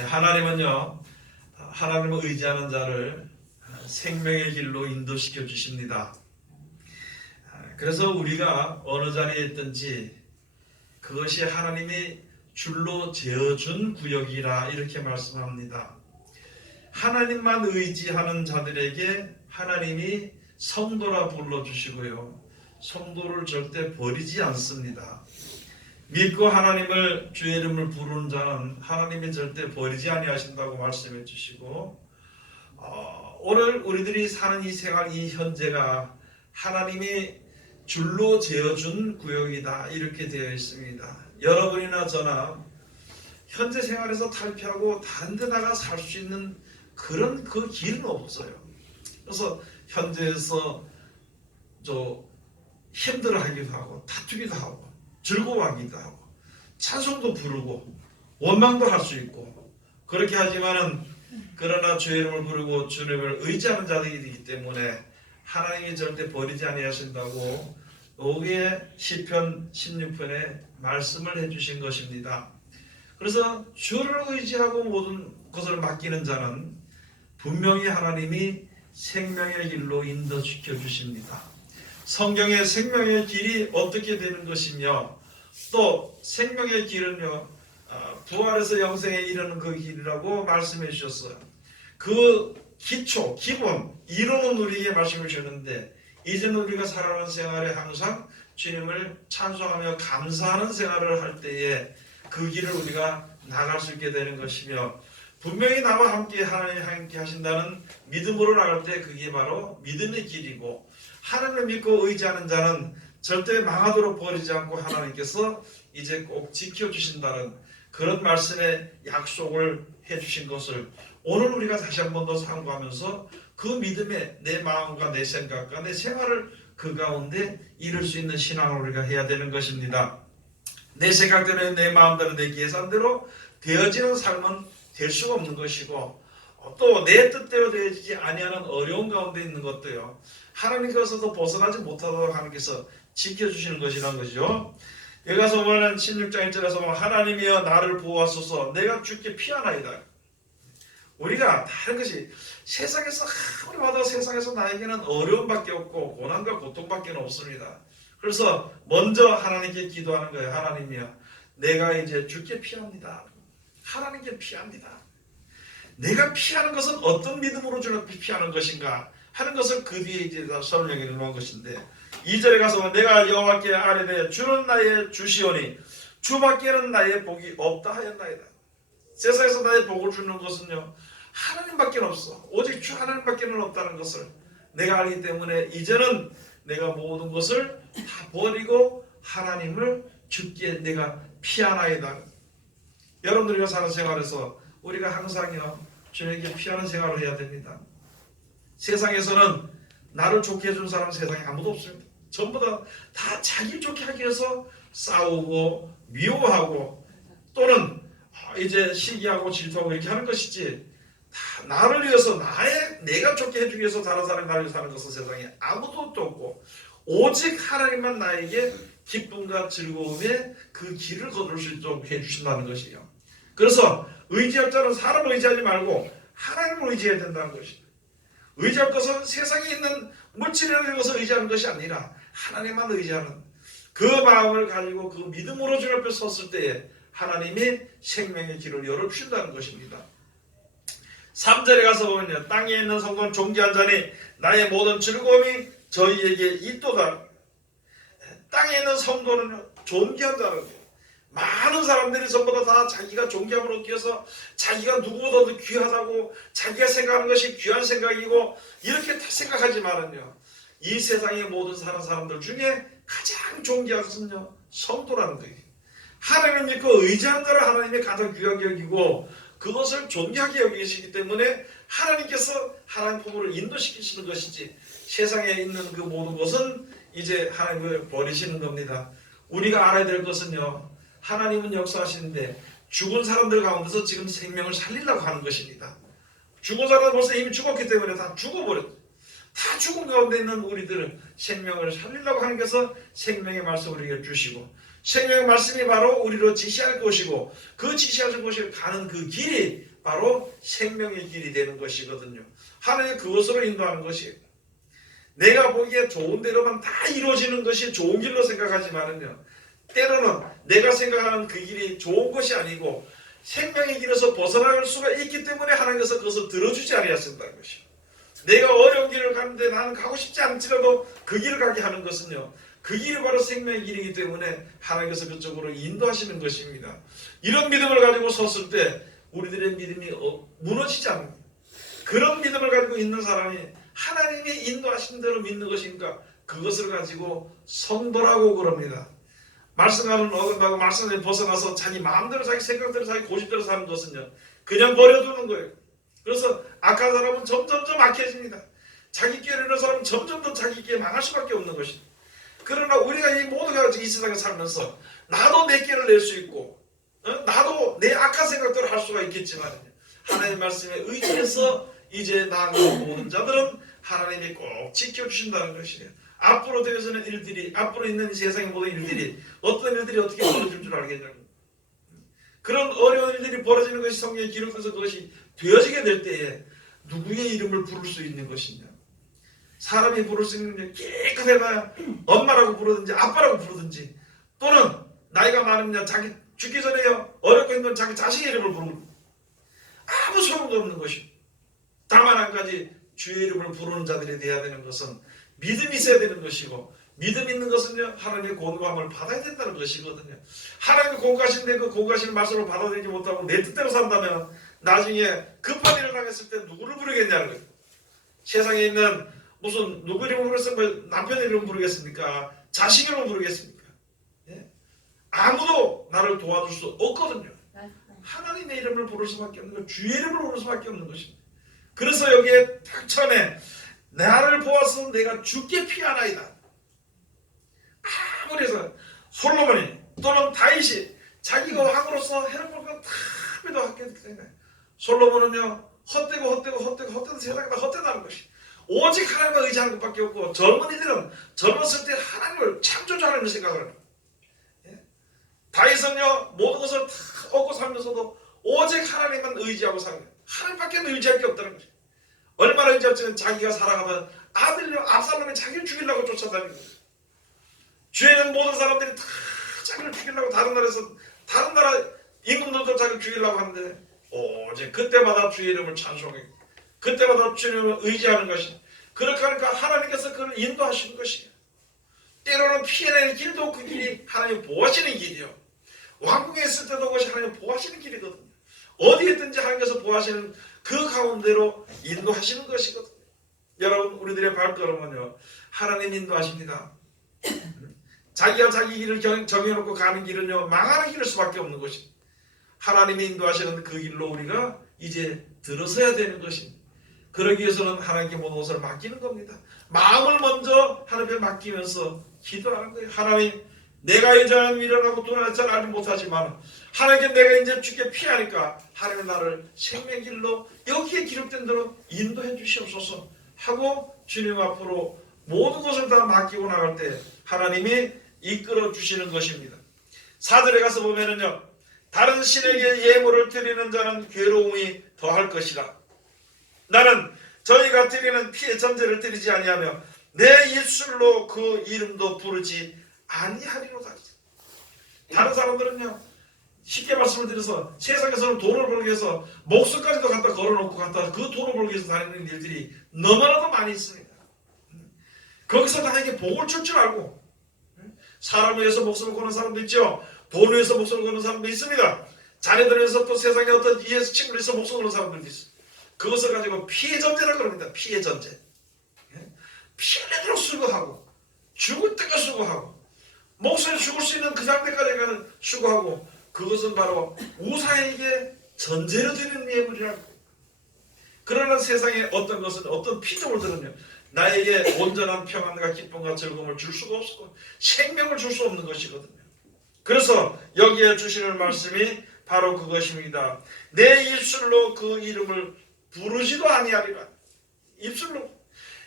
하나님은요, 하나님을 의지하는 자를 생명의 길로 인도시켜 주십니다. 그래서 우리가 어느 자리에 있든지 그것이 하나님이 줄로 재어준 구역이라 이렇게 말씀합니다. 하나님만 의지하는 자들에게 하나님이 성도라 불러주시고요, 성도를 절대 버리지 않습니다. 믿고 하나님을 주의 이름을 부르는 자는 하나님이 절대 버리지 아니하신다고 말씀해 주시고, 오늘 우리들이 사는 이 생활, 이 현재가 하나님이 줄로 재어준 구역이다 이렇게 되어 있습니다. 여러분이나 저나 현재 생활에서 탈피하고 다른 데 나가 살 수 있는 그런 그 길은 없어요. 그래서 현재에서 힘들어하기도 하고 다투기도 하고 즐거워하기도 하고 찬송도 부르고 원망도 할 수 있고 그렇게 하지만은, 그러나 주의 이름을 부르고 주님을 의지하는 자들이기 때문에 하나님이 절대 버리지 아니하신다고 여기에 시편 16편에 말씀을 해주신 것입니다. 그래서 주를 의지하고 모든 것을 맡기는 자는 분명히 하나님이 생명의 길로 인도시켜 주십니다. 성경의 생명의 길이 어떻게 되는 것이며, 또 생명의 길은요, 부활에서 영생에 이르는 그 길이라고 말씀해 주셨어요. 그 기초, 기본, 이론은 우리에게 말씀해 주셨는데, 이제는 우리가 살아가는 생활에 항상 주님을 찬송하며 감사하는 생활을 할 때에 그 길을 우리가 나갈 수 있게 되는 것이며, 분명히 나와 함께 하나님 함께 하신다는 믿음으로 나갈 때 그게 바로 믿음의 길이고, 하나님을 믿고 의지하는 자는 절대 망하도록 버리지 않고 하나님께서 이제 꼭 지켜주신다는 그런 말씀의 약속을 해주신 것을 오늘 우리가 다시 한 번 더 상고하면서 그 믿음에 내 마음과 내 생각과 내 생활을 그 가운데 이룰 수 있는 신앙을 우리가 해야 되는 것입니다. 내 생각대로 내 마음대로 내 계산대로 되어지는 삶은 될 수가 없는 것이고, 또 내 뜻대로 되어지지 아니하는 어려운 가운데 있는 것도요, 하나님께서도 벗어나지 못하도록 하나님께서 지켜주시는 것이라는 것이죠. 여기 가서 보면 16장 1절에서 보면 하나님이여 나를 보호하소서 내가 주께 피하나이다. 우리가 다른 것이 세상에서 아무리 봐도 세상에서 나에게는 어려움밖에 없고 고난과 고통밖에 없습니다. 그래서 먼저 하나님께 기도하는 거예요. 하나님이여 내가 이제 주께 피합니다. 하나님께 피합니다. 내가 피하는 것은 어떤 믿음으로 주를 피하는 것인가 하는 것을 그 뒤에 이제 설명해 놓은 것인데, 2절에 가서 내가 여호와께 아뢰되 주는 나의 주시오니 주밖에는 나의 복이 없다 하였나이다. 세상에서 나의 복을 주는 것은요 하나님밖에 없어. 오직 주 하나님밖에 없다는 것을 내가 알기 때문에 이제는 내가 모든 것을 다 버리고 하나님을 주께 내가 피하나이다. 여러분들과 사는 생활에서 우리가 항상요 주님께 피하는 생활을 해야 됩니다. 세상에서는 나를 좋게 해준 사람 세상에 아무도 없습니다. 전부 다 자기를 좋게 하기 위해서 싸우고 미워하고 또는 이제 시기하고 질투하고 이렇게 하는 것이지, 다 나를 위해서 내가 좋게 해주기 위해서 다른 사람이 나를 위해서 사는 것은 세상에 아무도 없고, 오직 하나님만 나에게 기쁨과 즐거움의 그 길을 거둘 수 있도록 해주신다는 것이에요. 그래서 의지할 자는 사람을 의지하지 말고 하나님을 의지해야 된다는 것입니다. 의지할 것은 세상에 있는 물질이라는 것을 의지하는 것이 아니라 하나님만 의지하는 그 마음을 가지고 그 믿음으로 주님 앞에 섰을 때에 하나님이 생명의 길을 열어주신다는 것입니다. 3절에 가서 보면요 땅에 있는 성도는 존귀한 자니 나의 모든 즐거움이 저희에게 있도다. 땅에 있는 성도는 존귀한 자라는 거예요. 많은 사람들이 전부 다 자기가 존귀함을 얻기 위해서 자기가 누구보다도 귀하다고 자기가 생각하는 것이 귀한 생각이고 이렇게 다 생각하지만은요, 이 세상의 모든 사는 사람들 중에 가장 존귀한 것은요 성도라는 거예요. 하나님을 믿고 의지하는 자를 하나님이 가장 귀하게 여기고 그것을 존귀하게 여기시기 때문에 하나님께서 하나님 품으로 인도시키시는 것이지, 세상에 있는 그 모든 것은 이제 하나님을 버리시는 겁니다. 우리가 알아야 될 것은요, 하나님은 역사하시는데 죽은 사람들 가운데서 지금 생명을 살리려고 하는 것입니다. 죽은 사람은 벌써 이미 죽었기 때문에 다 죽어버렸죠. 다 죽은 가운데 있는 우리들은 생명을 살리려고 하는 것에서 생명의 말씀을 우리에게 주시고, 생명의 말씀이 바로 우리로 지시할 것이고 그 지시하신 곳에 가는 그 길이 바로 생명의 길이 되는 것이거든요. 하나님 그것으로 인도하는 것이에요. 내가 보기에 좋은 대로만 다 이루어지는 것이 좋은 길로 생각하지만은요, 때로는 내가 생각하는 그 길이 좋은 것이 아니고 생명의 길에서 벗어날 수가 있기 때문에 하나님께서 그것을 들어주지 아니하신다는 것이요. 내가 어려운 길을 가는데 나는 가고 싶지 않지라도 그 길을 가게 하는 것은요, 그 길이 바로 생명의 길이기 때문에 하나님께서 그쪽으로 인도하시는 것입니다. 이런 믿음을 가지고 섰을 때 우리들의 믿음이 무너지지 않는, 그런 믿음을 가지고 있는 사람이 하나님이 인도하신 대로 믿는 것인가, 그것을 가지고 성도라고 그럽니다. 말씀과는 어긋나고 말씀에 벗어나서 자기 마음대로 자기 생각대로 자기 고집대로 사는 것은요, 그냥 버려두는 거예요. 그래서 악한 사람은 점점점 악해집니다. 자기 끼에 있는 사람은 점점 더 자기 끼에 망할 수밖에 없는 것입니다. 그러나 우리가 이 모두가 이 세상에 살면서 나도 내 끼를 낼 수 있고 나도 내 악한 생각대로 할 수가 있겠지만 하나님의 말씀에 의지해서 이제 나아가는 모든 자들은 하나님이 꼭 지켜주신다는 것이에요. 앞으로 되어서는 일들이, 앞으로 있는 세상의 모든 일들이, 어떤 일들이 어떻게 벌어질 줄 알겠냐고. 그런 어려운 일들이 벌어지는 것이 성경에 기록돼서 그것이 되어지게 될 때에 누구의 이름을 부를 수 있는 것이냐. 사람이 부를 수 있는 게 깨끗해봐야 엄마라고 부르든지 아빠라고 부르든지, 또는 나이가 많으면 자기 죽기 전에요, 어렵고 힘든 자기 자식의 이름을 부르는, 아무 소용도 없는 것이. 다만 한 가지, 주의 이름을 부르는 자들이 되어야 되는 것은 믿음이 있어야 되는 것이고, 믿음 있는 것은요, 하나님의 공감을 받아야 된다는 것이거든요. 하나님의 공가신데 그 공가신 말씀을 받아들이지 못하고 내 뜻대로 산다면 나중에 급한 일을 당했을 때 누구를 부르겠냐는 거예요. 세상에 있는 무슨 누구 이름을 부르겠습니까? 남편 이름을 부르겠습니까? 자식 이름을 부르겠습니까? 예? 아무도 나를 도와줄 수 없거든요. 하나님의 이름을 부를 수밖에 없는 것, 주의 이름을 부를 수밖에 없는 것입니다. 그래서 여기에 딱 처음에 나를 보아서 내가 죽게 피하나이다. 아무리 해서 솔로몬이 또는 다윗이 자기가 왕으로서 해놓은 것과 다 믿어왔기 때문에 솔로몬은요, 헛되고 세상에 다 헛되다는 것이, 오직 하나님을 의지하는 것밖에 없고, 젊은이들은 젊었을 때 하나님을 창조주하는 생각을 합니다. 예? 다윗은요, 모든 것을 다 얻고 살면서도 오직 하나님만 의지하고 사는, 하나님밖에 의지할 게 없다는 것이. 얼마나 의지했지만 자기가 살아가면 아들요 압살롬이 자기를 죽이려고 쫓아다니는 거예요. 주에는 모든 사람들이 다 자기를 죽이려고 다른 나라 임금들도 자기를 죽이려고 하는데 오직 그때마다 주의 이름을 찬송해, 그때마다 주님을 의지하는 것이, 그렇게 하니까 하나님께서 그를 인도하시는 것이에요. 때로는 피해내는 길도 그 길이 하나님 보호하시는 길이요. 왕궁에 있을 때도 그것이 하나님 보호하시는 길이거든요. 어디에 있든지 하나님께서 보호하시는 그 가운데로 인도하시는 것이거든요. 여러분, 우리들의 발걸음은요, 하나님 인도하십니다. 자기가 자기 길을 정해놓고 가는 길은요, 망하는 길일 수밖에 없는 것입니다. 하나님이 인도하시는 그 길로 우리가 이제 들어서야 되는 것입니다. 그러기 위해서는 하나님께 모든 것을 맡기는 겁니다. 마음을 먼저 하나님께 맡기면서 기도하는 거예요. 하나님, 내가 이제는 미련하고 돈 잘 알지 못하지만 하나님께 내가 이제 죽게 피하니까 하나님 나를 생명의 길로 여기에 기록된 대로 인도해 주시옵소서 하고 주님 앞으로 모든 것을 다 맡기고 나갈 때 하나님이 이끌어 주시는 것입니다. 4절에 가서 보면은요, 다른 신에게 예물을 드리는 자는 괴로움이 더할 것이라. 나는 저희가 드리는 피의 전제를 드리지 아니하며 내 입술로 그 이름도 부르지 아니하리로다. 다른 사람들은요, 쉽게 말씀을 드려서 세상에서는 돈을 벌기 위해서 목숨까지도 갖다 걸어놓고 갖다 그 돈을 벌기 위해서 다니는 일들이 너무나도 많이 있습니다. 거기서 나에게 복을 줄 줄 알고, 사람을 위해서 목숨을 거는 사람도 있죠. 돈을 위해서 목숨을 거는 사람도 있습니다. 자녀들을 위해서 또 세상에 어떤 이해서 친구를 위해서 목숨을 거는 사람들도 있어요. 그것을 가지고 피해 전제라고 그럽니다. 피해 전제. 피해 내도록 수고하고 죽을 때까지 수고하고 목숨이 죽을 수 있는 그 상태까지 가는 수고하고, 그것은 바로 우상에게 전제로 드리는 예물이라고. 그러나 세상에 어떤 것은 어떤 피조물들은요, 나에게 온전한 평안과 기쁨과 즐거움을 줄 수가 없고 생명을 줄 수 없는 것이거든요. 그래서 여기에 주시는 말씀이 바로 그것입니다. 내 입술로 그 이름을 부르지도 아니하리라. 입술로.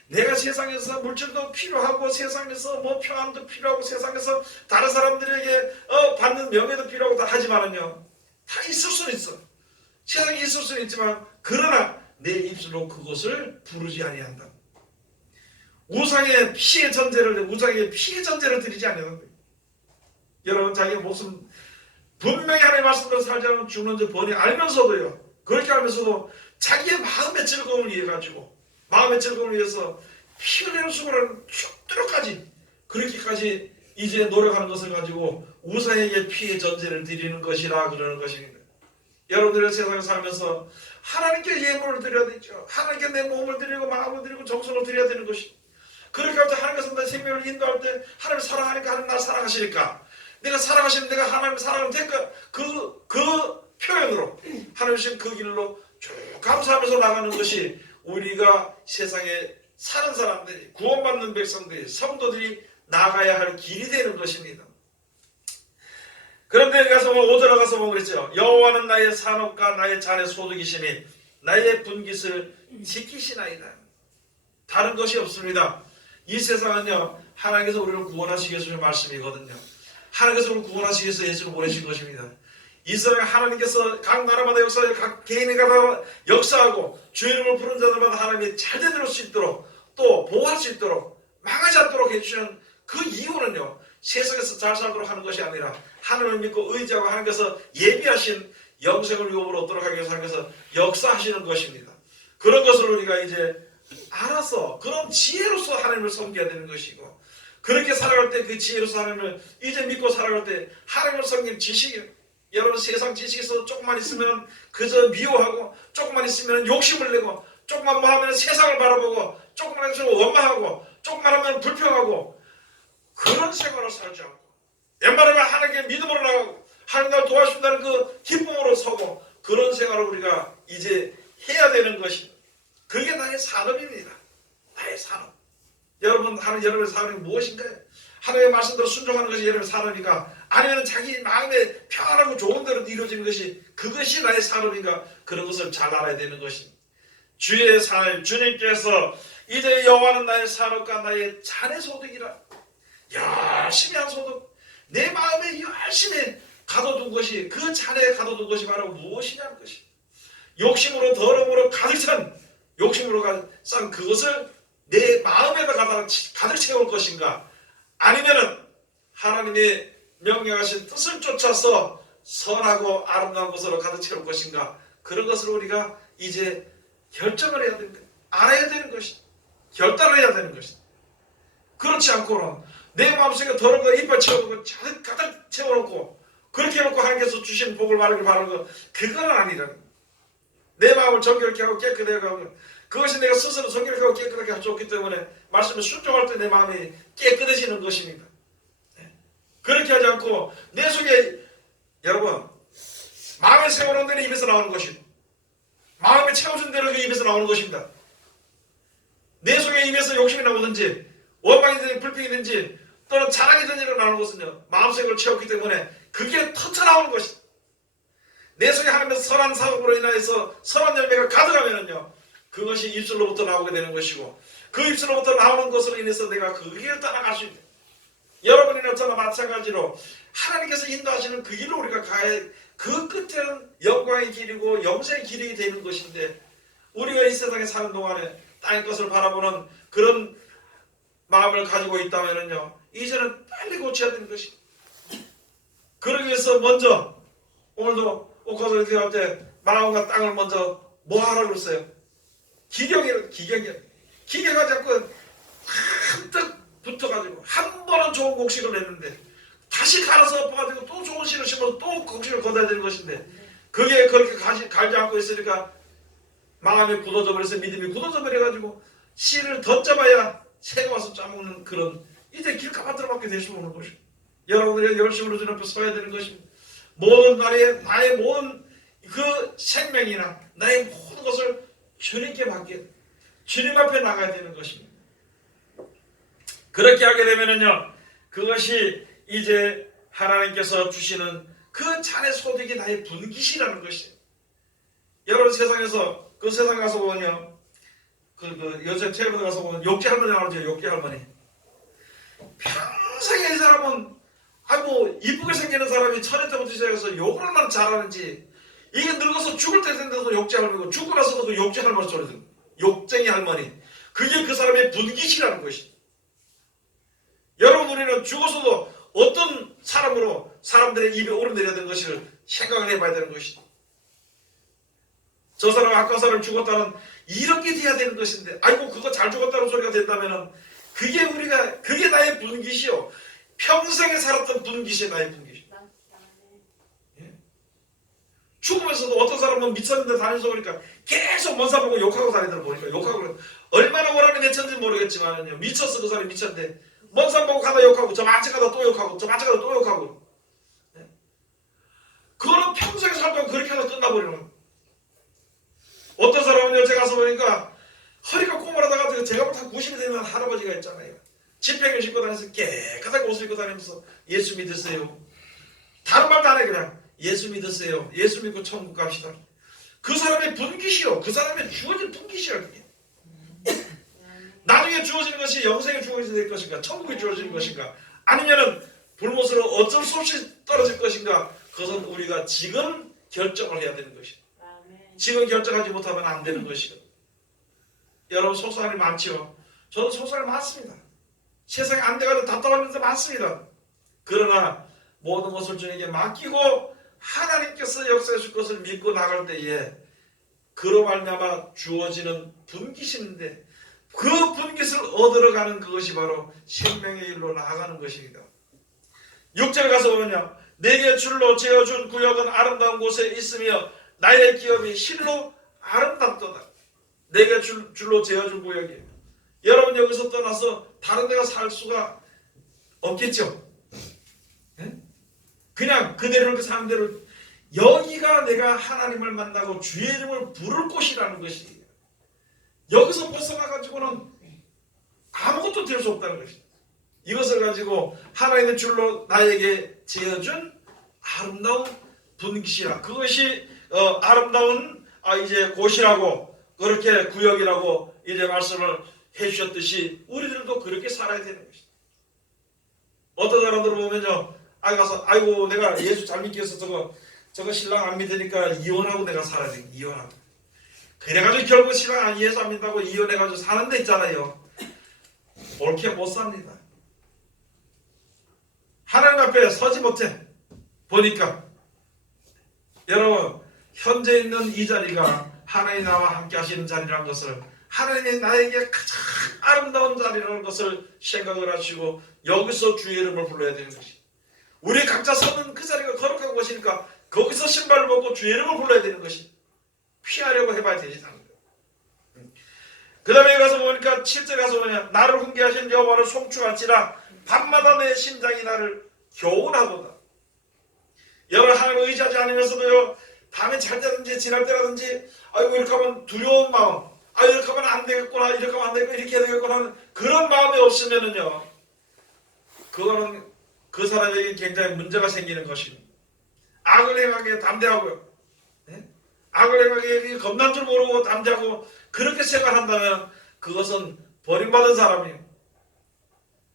내가 세상에서 물질도 필요하고 세상에서 뭐 평안도 필요하고 세상에서 다른 사람들에게 받는 명예도 필요하고 다 하지만은요, 다 있을 수는 있어. 세상에 있을 수는 있지만 그러나 내 입술로 그것을 부르지 아니한다. 우상의 피해 전제를 드리지 아니한다. 여러분 자기의 목숨 분명히 하나님의 말씀대로 살지 않으면 죽는 줄 뻔히 알면서도요. 그렇게 알면서도 자기의 마음의 즐거움을 위해 가지고 마음의 즐거움을 위해서 피 흘리는 수고를 죽도록까지 그렇게까지 이제 노력하는 것을 가지고 우상에게 피해 전제를 드리는 것이라 그러는 것입니다. 여러분들의 세상에 살면서 하나님께 예물을 드려야 되죠. 하나님께 내 몸을 드리고 마음을 드리고 정성을 드려야 되는 것이. 그렇게 할 때 하나님께서 내 생명을 인도할 때 하나님 사랑하니까 하나님 날 사랑하시니까 내가 사랑하시는 내가 하나님 사랑을 될까 그 표현으로 하나님 주신 그 길로 쭉 감사하면서 나가는 것이 우리가 세상에 사는 사람들이 구원받는 백성들이 성도들이 나가야 할 길이 되는 것입니다. 그런데 가서 5절에 가서 그랬죠. 여호와는 나의 산업과 나의 잔의 소득이시니 나의 분깃을 지키시나이다. 다른 것이 없습니다. 이 세상은요 하나님께서 우리를 구원하시기 위해서 주신 말씀이거든요. 하나님께서 우리를 구원하시기 위해서 예수를 보내신 것입니다. 이 세상에 하나님께서 각 나라마다 역사하고 각 개인마다 역사하고 주 이름을 부른 자들마다 하나님이 잘 되돌릴 수 있도록 또 보호할 수 있도록 망하지 않도록 해주시는 그 이유는요 세상에서 잘 살도록 하는 것이 아니라 하나님을 믿고 의지하고 하나님께서 예비하신 영생을 유업으로 얻도록 하기 위해서 하나님께서 역사하시는 것입니다. 그런 것을 우리가 이제 알아서 그런 지혜로서 하나님을 섬겨야 되는 것이고 그렇게 살아갈 때 그 지혜로서 하나님을 이제 믿고 살아갈 때 하나님을 섬기는 지식이 여러분 세상 지식에서 조금만 있으면 그저 미워하고 조금만 있으면 욕심을 내고 조금만 뭐 하면 세상을 바라보고 조금만 해서 원망하고 조금만 하면 불평하고 그런 생활을 살지 않고 웬만하면 하나님께 믿음으로 나가고 하나님 나를 도와준다는 그 기쁨으로 서고 그런 생활을 우리가 이제 해야 되는 것입니다. 그게 나의 산업입니다. 나의 산업. 여러분 여러분의 산업이 무엇인가요? 하나님의 말씀대로 순종하는 것이 여러분의 산업인가? 아니면 자기 마음에 평안하고 좋은 대로 이루어지는 것이 그것이 나의 산업인가? 그런 것을 잘 알아야 되는 것입니다. 주의 살 주님께서 이제 여호와는 나의 산업과 나의 잔의 소득이라 열심히 한 소득 내 마음에 열심히 가둬둔 것이 그 잔에 가둬둔 것이 바로 무엇이냐는 것이 욕심으로 더러움으로 가득 찬 욕심으로 싼 그것을 내 마음에다 가득 채울 것인가 아니면은 하나님이 명령하신 뜻을 쫓아서 선하고 아름다운 것으로 가득 채울 것인가 그런 것을 우리가 이제 결정을 해야 되는 거예요. 알아야 되는 것이 결단을 해야 되는 것이 그렇지 않고는 내 마음속에 더러운 거 이빨 채워놓고 가득 채워놓고 그렇게 해놓고 하나님께서 주신 복을 바라길 바라는 거 그건 아니라는 내 마음을 정결케 하고 깨끗하게 하고 그것이 내가 스스로 정결케 하고 깨끗하게 할 수 없기 때문에 말씀을 순종할 때 내 마음이 깨끗해지는 것입니다. 그렇게 하지 않고 내 속에 여러분 마음에 세워놓은 대로 입에서 나오는 것이고 마음에 채워준 대로 그 입에서 나오는 것입니다. 내 속에 입에서 욕심이 나오든지 원망이든지 불평이든지 또는 자랑이든지 나오는 것은요 마음속에 그걸 채웠기 때문에 그게 터져나오는 것입니다. 내 속에 하나님의 선한 사업으로 인하여서 선한 열매가 가득하면은요 그것이 입술로부터 나오게 되는 것이고 그 입술로부터 나오는 것으로 인해서 내가 그 길을 따라갈 수 있다. 여러분이나 저나 마찬가지로 하나님께서 인도하시는 그 길로 우리가 가야 그 끝에는 영광의 길이고 영생의 길이 되는 것인데 우리가 이 세상에 사는 동안에 땅의 것을 바라보는 그런 마음을 가지고 있다면요 이제는 빨리 고쳐야 되는 것입니다. 그러기 위해서 먼저 오늘도 옥화소에 들어갈 때 마음과 땅을 먼저 뭐 하라고 그랬어요? 기경하지 않고 한뜩 붙어가지고 한 번은 좋은 곡식을 냈는데 다시 갈아서 엎어가지고 또 좋은 씨를 심어서 또 곡식을 거둬야 되는 것인데 그게 그렇게 갈지 않고 있으니까 마음이 굳어져 버려서 믿음이 굳어져 버려가지고 씨를 던져봐야 새가 와서 짜먹는 그런 이제 길가파들어밖에 될 수 없는 것입니다. 여러분들이 열심으로 주님 앞에 서야 되는 것입니다. 모든 나의 모든 그 생명이나 나의 모든 것을 주님께 맡게 주님 앞에 나가야 되는 것입니다. 그렇게 하게 되면은요 그것이 이제 하나님께서 주시는 그 잔의 소득이 나의 분깃이라는 것이에요. 여러분 세상에서 그 세상 가서 보면요 요새 텔레비전 가서 보면 욕제 할머니 나오죠. 욕제 할머니 평생에 이 사람은 이쁘게 생기는 사람이 천일 때부터 시작해서 욕을 얼마나 잘하는지 이게 늙어서 죽을 때 된다고 욕쟁이 할머니고 죽고 나서도 그 욕쟁이 할머니 소리 듣는 욕쟁이 할머니. 그게 그 사람의 분깃이라는 것이. 여러분 우리는 죽어서도 어떤 사람으로 사람들의 입에 오르내려야 되는 것을 생각을 해봐야 되는 것이다. 저 사람 아까 사람 죽었다는 이렇게 돼야 되는 것인데 아이고 그거 잘 죽었다는 소리가 된다면은 그게 나의 분깃이요. 평생에 살았던 분깃이 나의 분깃이. 예? 죽으면서도 어떤 사람은 미쳤는데 다니면서 보니까 계속 먼 사람 보고 욕하고 다니더라 보니까 욕하고 얼마나 원한이 맺혔는지 모르겠지만요. 미쳤어 그 사람이 미쳤는데 먼 사람 보고 가다 욕하고 저 마치 가다 또 욕하고 저 마치 가다 또 욕하고. 예? 그거는 평생에 살다가 그렇게 하다 끝나버리는 거예요. 어떤 사람은 여제 가서 보니까 허리가 꼬물하다가 제가 보다 90이 되는 할아버지가 있잖아요. 집행을 신고 다니면서 깨끗하게 옷을 입고 다니면서 예수 믿으세요. 다른 말도 안 해 그냥 예수 믿으세요. 예수 믿고 천국 갑시다. 그 사람의 분깃이요. 그 사람의 주어진 분깃이야 그게. 나중에 주어지는 것이 영생에 주어질 것인가 천국에 주어지는 것인가 아니면은 불못으로 어쩔 수 없이 떨어질 것인가 그것은 우리가 지금 결정을 해야 되는 것이다. 지금 결정하지 못하면 안 되는 것이거든. 여러분 속상함이 많지요. 저도 속상함이 많습니다. 세상에 안 돼가지고 답답한 일도 많습니다. 그러나 모든 것을 주님께 맡기고 하나님께서 역사해 줄 것을 믿고 나갈 때에 그로 말미암아 주어지는 분깃인데 그 분깃을 얻으러 가는 그것이 바로 생명의 일로 나아가는 것입니다. 6절 가서 보면요. 내게 줄로 재어준 구역은 아름다운 곳에 있으며 나의 기업이 실로 아름답도다. 내게 줄로 재어준 구역이에요. 여러분 여기서 떠나서 다른 데가 살 수가 없겠죠. 예? 그냥 그대로 이렇게 사는 대로 여기가 내가 하나님을 만나고 주의 이름을 부를 곳이라는 것이에요. 여기서 벗어나가지고는 아무것도 될 수 없다는 것입니다. 이것을 가지고 하나님의 줄로 나에게 재어준 아름다운 분깃이라. 그것이 아름다운 이제 곳이라고 그렇게 구역이라고 이제 말씀을 해주셨듯이 우리들도 그렇게 살아야 되는 것입니다. 어떤 사람들을 보면요, 아이고 내가 예수 잘 믿기 위해서 저거 신랑 안 믿으니까 이혼하고 내가 살아야 돼. 이혼하고. 그래가지고 결국 신랑 예수 안 믿다고 이혼해가지고 사는 데 있잖아요. 옳게 못 삽니다. 하나님 앞에 서지 못해. 보니까 여러분 현재 있는 이 자리가 하나님 나와 함께 하시는 자리라는 것을 하나님이 나에게 가장 아름다운 자리라는 것을 생각을 하시고 여기서 주의 이름을 불러야 되는 것이. 우리 각자 서는 그 자리가 거룩한 것이니까 거기서 신발을 벗고 주의 이름을 불러야 되는 것이. 피하려고 해봐야 되지 않는 거예요. 그 다음에 가서 보니까 7절 가서 보면 나를 훈계하신 여호와를 송축할지라 밤마다 내 심장이 나를 교훈하도다. 여러분 하나님을 의지하지 않으면서도요 밤에 잘 때든지 지날 때라든지 아이고 이렇게 하면 두려운 마음 이렇게 하면 안 되겠구나 이렇게 하면 안 되겠구나 이렇게 해야 되겠구나 하는 그런 마음이 없으면은요 그거는 그 사람에게 굉장히 문제가 생기는 것입니다. 악을 행하기에 담대하고요. 네? 악을 행하기에 겁난 줄 모르고 담대하고 그렇게 생각한다면 그것은 버림받은 사람이에요.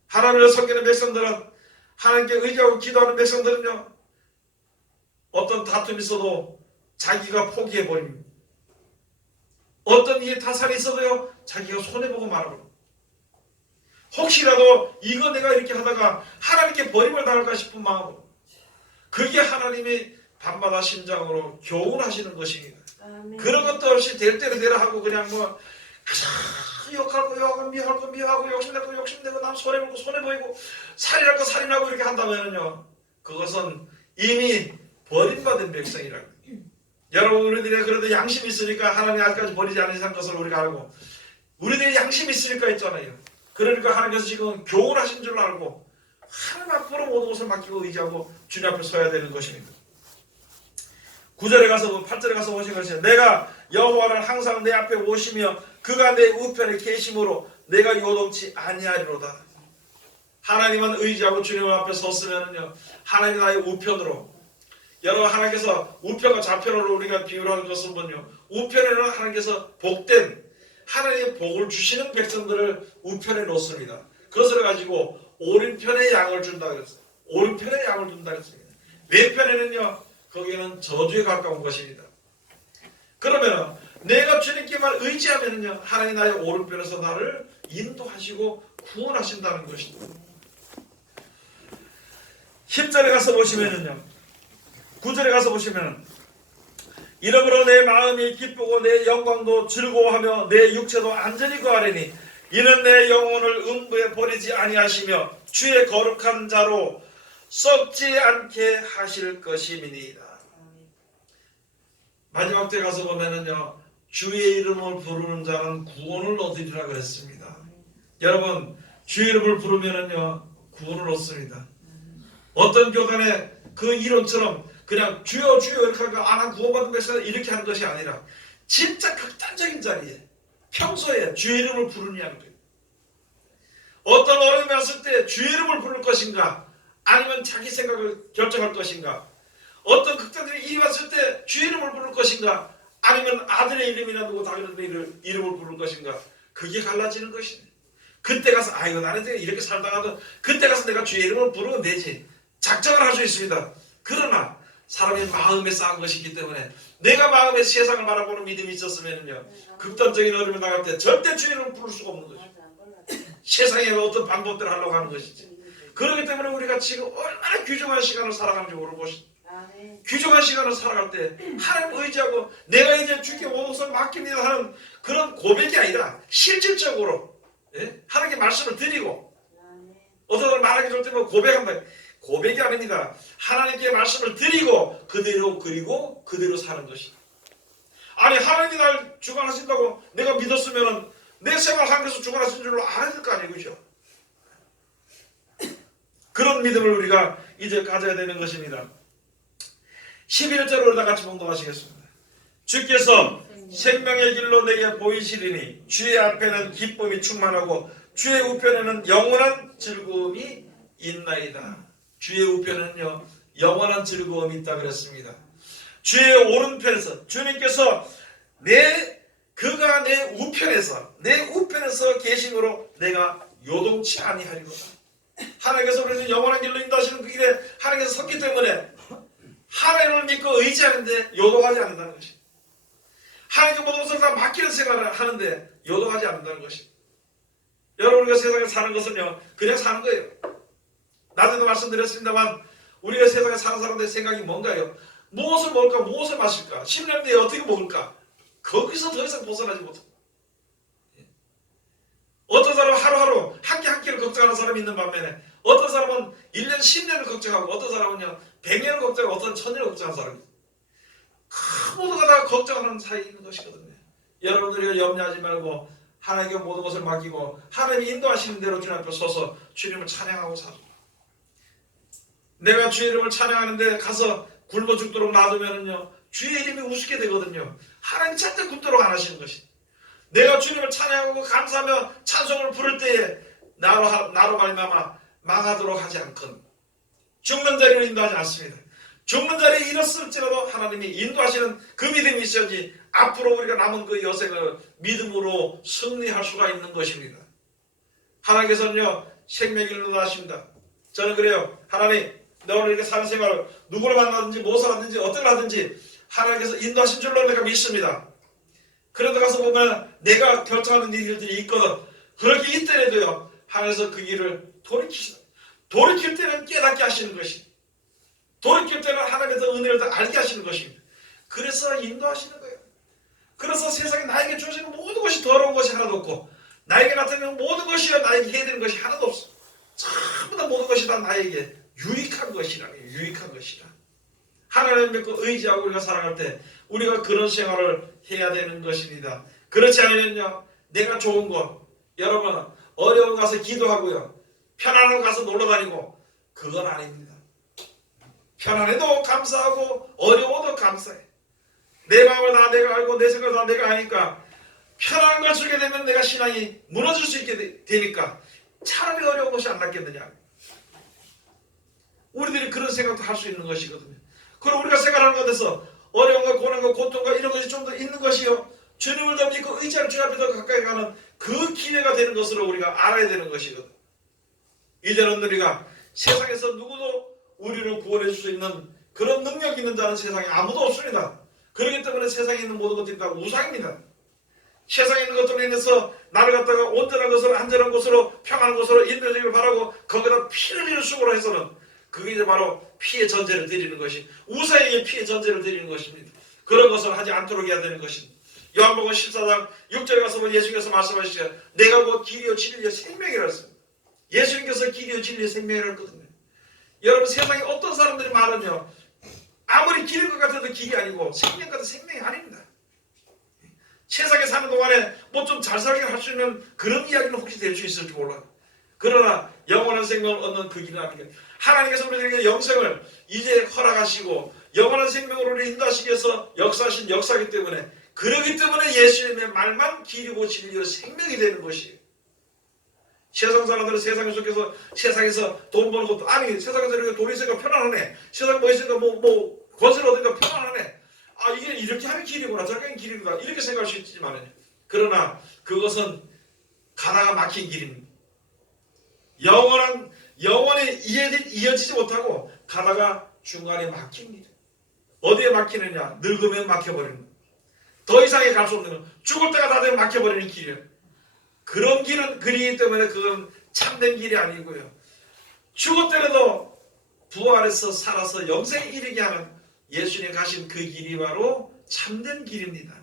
하나님을 섬기는 백성들은 하나님께 의지하고 기도하는 백성들은요 어떤 다툼이 있어도 자기가 포기해버립니다. 어떤 일에 타살이 있어도요 자기가 손해보고 말아버립니다. 혹시라도 이거 내가 이렇게 하다가 하나님께 버림을 당할까 싶은 마음으로 그게 하나님이 밤마다 심장으로 교훈하시는 것입니다. 그런 것도 없이 될 대로 되라 하고 그냥 뭐 욕할 거 욕하고 미워할 거 미워하고 욕심낼 거 욕심내고 남 손해보고 손해보이고 살인할 거 살인하고 이렇게 한다면요 그것은 이미 버림받은 백성이라고. 여러분 우리들이 그래도 양심이 있으니까 하나님이 아직까지 버리지 않으신 것을 우리가 알고 우리들이 양심이 있으니까 있잖아요. 그러니까 하나님께서 지금 교훈하신 줄 알고 하나님 앞으로 모든 것을 맡기고 의지하고 주님 앞에 서야 되는 것입니다. 9절에 가서 8절에 가서 보신 것이 내가 여호와를 항상 내 앞에 오시며 그가 내 우편에 계심으로 내가 요동치 아니하리로다. 하나님은 의지하고 주님 앞에 섰으면요 하나님 나의 우편으로. 여러분 하나님께서 우편과 좌편으로 우리가 비유하는 것은 뭐냐 우편에는 하나님께서 복된 하나님의 복을 주시는 백성들을 우편에 놓습니다. 그것을 가지고 오른편에 양을 준다 그랬어요. 오른편에 양을 준다 그랬습니다. 왼편에는요 거기는 저주에 가까운 것입니다. 그러면 내가 주님께만 의지하면요 하나님 나의 오른편에서 나를 인도하시고 구원하신다는 것입니다. 10절에 가서 보시면은요, 9절에 가서 보시면은, 이러므로 내 마음이 기쁘고 내 영광도 즐거워하며 내 육체도 안전히 거하리니 이는 내 영혼을 음부에 버리지 아니하시며 주의 거룩한 자로 썩지 않게 하실 것임이니이다. 마지막 때 가서 보면은요, 주의 이름을 부르는 자는 구원을 얻으리라 그랬습니다. 여러분, 주의 이름을 부르면은요 구원을 얻습니다. 어떤 교단의 그 이론처럼 그냥 주여 주여 이렇게 하고 안 구원받은 백성은 이렇게 하는 것이 아니라 진짜 극단적인 자리에 평소에 주의 이름을 부르냐는 거예요. 어떤 어려움이 왔을 때 주의 이름을 부를 것인가, 아니면 자기 생각을 결정할 것인가, 어떤 극단적인 일이 왔을 때 주의 이름을 부를 것인가, 아니면 아들의 이름이나 누구 다른 이름을 부를 것인가, 그게 갈라지는 것이네. 그때 가서 아이고 나는 이렇게 살다가도 그때 가서 내가 주의 이름을 부르면 되지, 작정을 할 수 있습니다. 그러나 사람의 마음에 쌓은 것이기 때문에 내가 마음에 세상을 바라보는 믿음이 있었으면요 극단적인 어려움에 나갈 때 절대 주의 이름을 부를 수가 없는 것이죠. 세상에 어떤 방법들을 하려고 하는 것이지. 그렇기 때문에 우리가 지금 얼마나 귀중한 시간을 살아가는지 모르고, 귀중한 시간을 살아갈 때 하나님 의지하고 내가 이제 주께 모든 맡깁니다 하는 그런 고백이 아니라 실질적으로 하나님께 말씀을 드리고, 어떤 사람 말하기 좋을 때 고백한다. 고백이 아닙니다. 하나님께 말씀을 드리고 그대로 그리고 그대로 사는 것이. 아니 하나님이 날 주관하신다고 내가 믿었으면 내 생활 한계에서 주관하신 줄로 알아야 될 거 아니에요, 그죠? 그런 믿음을 우리가 이제 가져야 되는 것입니다. 11절로 다 같이 봉독하시겠습니다. 주께서 생명의 길로 내게 보이시리니 주의 앞에는 기쁨이 충만하고 주의 우편에는 영원한 즐거움이 있나이다. 주의 우편에는요 영원한 즐거움이 있다 그랬습니다. 주의 오른편에서 주님께서 그가 내 우편에서 계심으로 내가 요동치 아니하리로다. 하나님께서 우리는 영원한 길로 인도하시는 그 길에 하나님께서 섰기 때문에 하나님을 믿고 의지하는데 요동하지 않는다는 것이. 하나님께 모든 것을 다 맡기는 생활을 하는데 요동하지 않는다는 것이. 여러분, 우리가 세상에 사는 것은요 그냥 사는 거예요. 나중에도 말씀드렸습니다만 우리가 세상에 사는 사람들의 생각이 뭔가요? 무엇을 먹을까, 무엇을 마실까, 10년 뒤에 어떻게 먹을까, 거기서 더 이상 벗어나지 못합니다. 어떤 사람은 하루하루 한 끼를 걱정하는 사람이 있는 반면에 어떤 사람은 1년 10년을 걱정하고 어떤 사람은요 100년을 걱정하고 어떤 1000년을 걱정하는 사람이 있어요. 모두가 다 걱정하는 사이에 있는 것이거든요. 여러분들이 염려하지 말고 하나님께 모든 것을 맡기고 하나님이 인도하시는 대로 주님 앞에 서서 주님을 찬양하고 살아요. 내가 주의 이름을 찬양하는데 가서 굶어 죽도록 놔두면은요 주의 이름이 우습게 되거든요. 하나님 절대 굶도록 안 하시는 것이. 내가 주님을 찬양하고 감사하며 찬송을 부를 때에 나로 말미암아 망하도록 하지 않건 죽는 자리로 인도하지 않습니다. 죽는 자리에 이뤘을지라도 하나님이 인도하시는 그 믿음이 있어야지 앞으로 우리가 남은 그 여생을 믿음으로 승리할 수가 있는 것입니다. 하나님께서는요 생명의 길로 하십니다. 저는 그래요. 하나님 내가 오늘 이렇게 사는 생활을 누구를 만나든지 무엇을 하든지 어떤 걸 하든지 하나님께서 인도하신 줄로 내가 믿습니다. 그런데 가서 보면 내가 결정하는 일들이 있거든. 그렇게 있더라도요 하나님께서 그 길을 돌이키시다. 돌이킬 때는 깨닫게 하시는 것이, 돌이킬 때는 하나님께서 은혜를 더 알게 하시는 것입니다. 그래서 인도하시는 거예요. 그래서 세상에 나에게 주어지는 모든 것이 더러운 것이 하나도 없고 나에게 나타나는 모든 것이 나에게 해야 되는 것이 하나도 없어. 전부 다 모든 것이 다 나에게 유익한 것이라. 유익한 것이라. 하나님을 믿고 의지하고 우리가 살아갈 때 우리가 그런 생활을 해야 되는 것입니다. 그렇지 않으면요 내가 좋은 거, 여러분 어려운 가서 기도하고요 편안한 가서 놀러다니고 그건 아닙니다. 편안해도 감사하고 어려워도 감사해. 내 마음을 다 내가 알고 내 생각을 다 내가 아니까 편안한 걸 주게 되면 내가 신앙이 무너질 수 있게 되니까 차라리 어려운 것이 안 낫겠느냐. 우리들이 그런 생각도 할 수 있는 것이거든요. 그럼 우리가 생각하는 것에서 어려운 것, 고난 것, 고통과 이런 것이 좀 더 있는 것이요 주님을 더 믿고 의지하는 주 앞에 더 가까이 가는 그 기회가 되는 것으로 우리가 알아야 되는 것이거든. 이제는 우리가 세상에서 누구도 우리를 구원해 줄 수 있는 그런 능력 있는 자는 세상에 아무도 없습니다. 그렇기 때문에 세상에 있는 모든 것들이 다 우상입니다. 세상에 있는 것들로 인해서 나를 갖다가 온전한 것으로 안전한 곳으로 평안한 곳으로 인도되기를 바라고 거기다 피를 흘리는 수고로 해서는 그게 이제 바로 피의 전제를 드리는 것이 우상에게 피의 전제를 드리는 것입니다. 그런 것을 하지 않도록 해야 되는 것입니다. 요한복음 14장 6절에 가서 보면 예수님께서 말씀하시죠. 내가 곧 길이요 진리요 생명이라 했습니다. 예수님께서 길이요 진리요 생명이라 했거든요. 여러분 세상에 어떤 사람들이 말은요. 아무리 길인 것 같아도 길이 아니고 생명 같은 생명이 아닙니다. 세상에 사는 동안에 뭐 좀 잘 살게 할 수 있는 그런 이야기는 혹시 될 수 있을지 몰라요. 그러나 영원한 생명을 얻는 그 길이라는 게 하나님께서 우리에게 영생을 이제 허락하시고 영원한 생명으로 우리를 인도하시기 위해서 역사하신 역사이기 때문에 그러기 때문에 예수님의 말만 길이고 진리요 생명이 되는 것이에요. 세상 사람들은 세상에 속해서 세상에서 돈 버는 것도 아니 세상에서 이렇게 돈 있으니까 편안하네. 세상 뭐 있으니까 뭐 권세를 얻으니까 편안하네. 아 이게 이렇게 하는 길이구나 저렇게 하는 길이구나 이렇게 생각할 수 있지만 그러나 그것은 가다가 막힌 길입니다. 영원히 이어지지 못하고 가다가 중간에 막힙니다. 어디에 막히느냐 늙으면 막혀버리는 거예요. 더 이상에 갈 수 없는 건 죽을 때가 다 되면 막혀버리는 길이에요. 그런 길은 그리기 때문에 그건 참된 길이 아니고요. 죽었더라도 부활해서 살아서 영생에 이르게 하는 예수님 가신 그 길이 바로 참된 길입니다.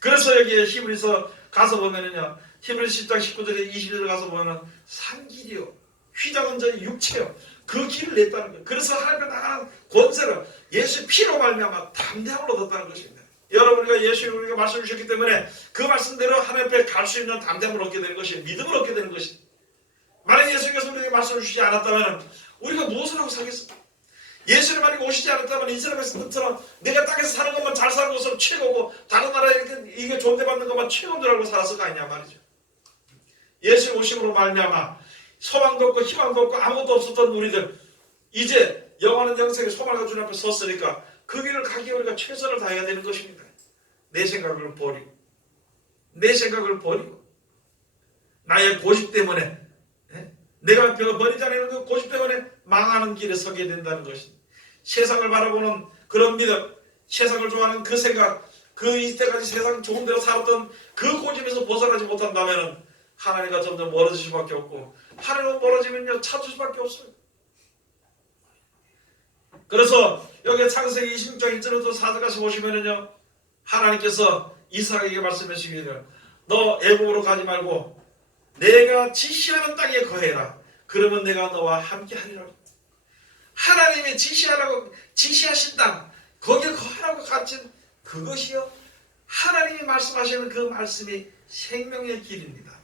그래서 여기에 히브리서 가서 보면은요. 히브리서 10장 19절에 20절에 가서 보면은 산길이요. 휘장은 저 육체요. 그 길을 냈다는 거예요. 그래서 하나님께 나가는 권세를 예수 피로 말미암아 담대함을 얻었다는 것입니다. 여러분 우리가 예수님 우리가 말씀 주셨기 때문에 그 말씀대로 하나님 앞에 갈 수 있는 담대함을 얻게 되는 것이 믿음을 얻게 되는 것이. 만약 예수님께서 우리에게 말씀을 주시지 않았다면 우리가 무엇을 하고 살겠습니까? 예수님 만약에 오시지 않았다면 이 사람의 것처럼 내가 땅에서 사는 것만 잘 사는 것으로 최고고 다른 나라에 이게 존대받는 것만 최고인 줄 알고 살았을 거 아니냐 말이죠. 예수님 오심으로 말미암아 소망도 없고 희망도 없고 아무것도 없었던 우리들 이제 영원한 영생의 소망을 주님 앞에 섰으니까 그 길을 가기에 우리가 최선을 다해야 되는 것입니다. 내 생각을 버리고 나의 고집 때문에 내가 버리지 않는 그 고집 때문에 망하는 길에 서게 된다는 것입니다. 세상을 바라보는 그런 믿음, 세상을 좋아하는 그 생각, 그 이때까지 세상 좋은 대로 살았던 그 고집에서 벗어나지 못한다면 하나님과 점점 멀어질 수밖에 없고 하나님과 멀어지면요 찾을 수밖에 없어요. 그래서 여기 창세기 26장 1절부터 4절까지 보시면은요 하나님께서 이삭에게 말씀하시기를 너 애굽으로 가지 말고 내가 지시하는 땅에 거해라. 그러면 내가 너와 함께 하리라. 하나님이 지시하신 땅 거기에 거하라고 가르친 그것이요 하나님이 말씀하시는 그 말씀이 생명의 길입니다.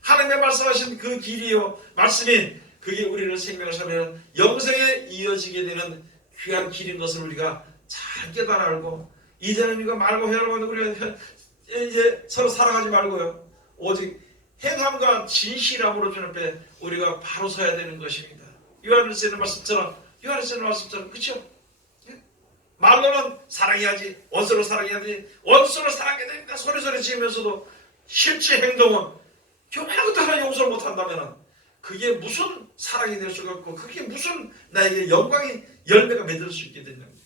하나님의 말씀하신 그 길이요 말씀이 그게 우리를 생명을 살리는 영생에 이어지게 되는 귀한 길인 것을 우리가 잘 깨달아 알고 이제는 이거 말고 여러분 우리가 이제 서로 살아가지 말고요 오직 행함과 진실함으로 주님 앞에 우리가 바로 서야 되는 것입니다. 요한일서의 말씀처럼 그렇죠? 말로는 사랑해야지 원수로 사랑해야지 원수로 사랑해야 됩니다 소리 지으면서도 실제 행동은 교만한 하나 용서를 못한다면 그게 무슨 사랑이 될 수가 없고 그게 무슨 나에게 영광의 열매가 맺을 수 있게 되냐면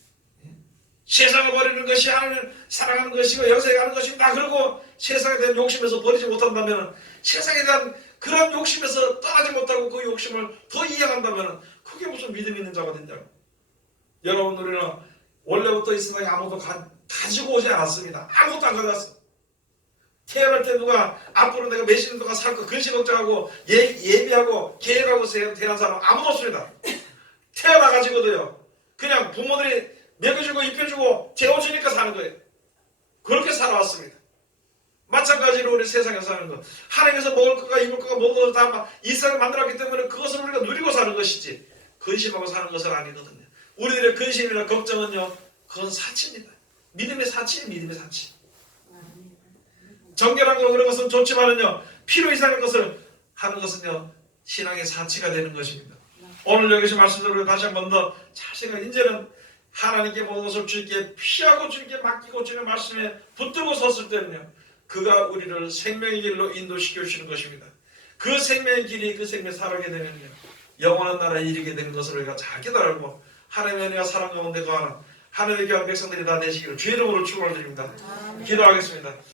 세상을 버리는 것이 하나님을 사랑하는 것이고 영생에 가는 것입니다. 그리고 세상에 대한 욕심에서 버리지 못한다면 세상에 대한 그런 욕심에서 떠나지 못하고 그 욕심을 더 이해한다면 그게 무슨 믿음 있는 자가 된다고. 여러분 우리는 원래부터 이 세상에 아무것도 가지고 오지 않았습니다. 아무것도 안 가져왔어요. 태어날 때 누가 앞으로 내가 몇십 년 동안 살 거 근시 걱정하고 예비하고 계획하고 태어난 사람은 아무도 없습니다. 태어나가지고도요 그냥 부모들이 먹여주고 입혀주고 재워주니까 사는 거예요. 그렇게 살아왔습니다. 마찬가지로 우리 세상에 사는 것 하나님께서 먹을 거가 입을 거가 모든 것을 다 이 세상을 만들었기 때문에 그것을 우리가 누리고 사는 것이지 근심하고 사는 것은 아니거든요. 우리들의 근심이나 걱정은요 그건 사치입니다. 믿음의 사치는 믿음의 사치. 정결한 거 그런 것은 좋지만은요 필요 이상의 것을 하는 것은요 신앙의 사치가 되는 것입니다. 오늘 여기서 말씀드리고 다시 한 번 더 잘 생각해 이제는 하나님께 모든 것을 주님께 피하고 주님께 맡기고 주님의 말씀에 붙들고 섰을 때는요 그가 우리를 생명의 길로 인도시켜 주시는 것입니다. 그 생명의 길이 그 생명을 살아게 되면요 영원한 나라에 이르게 되는 것을 우리가 잘 깨달고 하나님의 은혜와 사랑 가운데 거하는 하늘의 귀한 백성들이 다 되시기를 주의 이름으로 축원을 드립니다. 기도하겠습니다.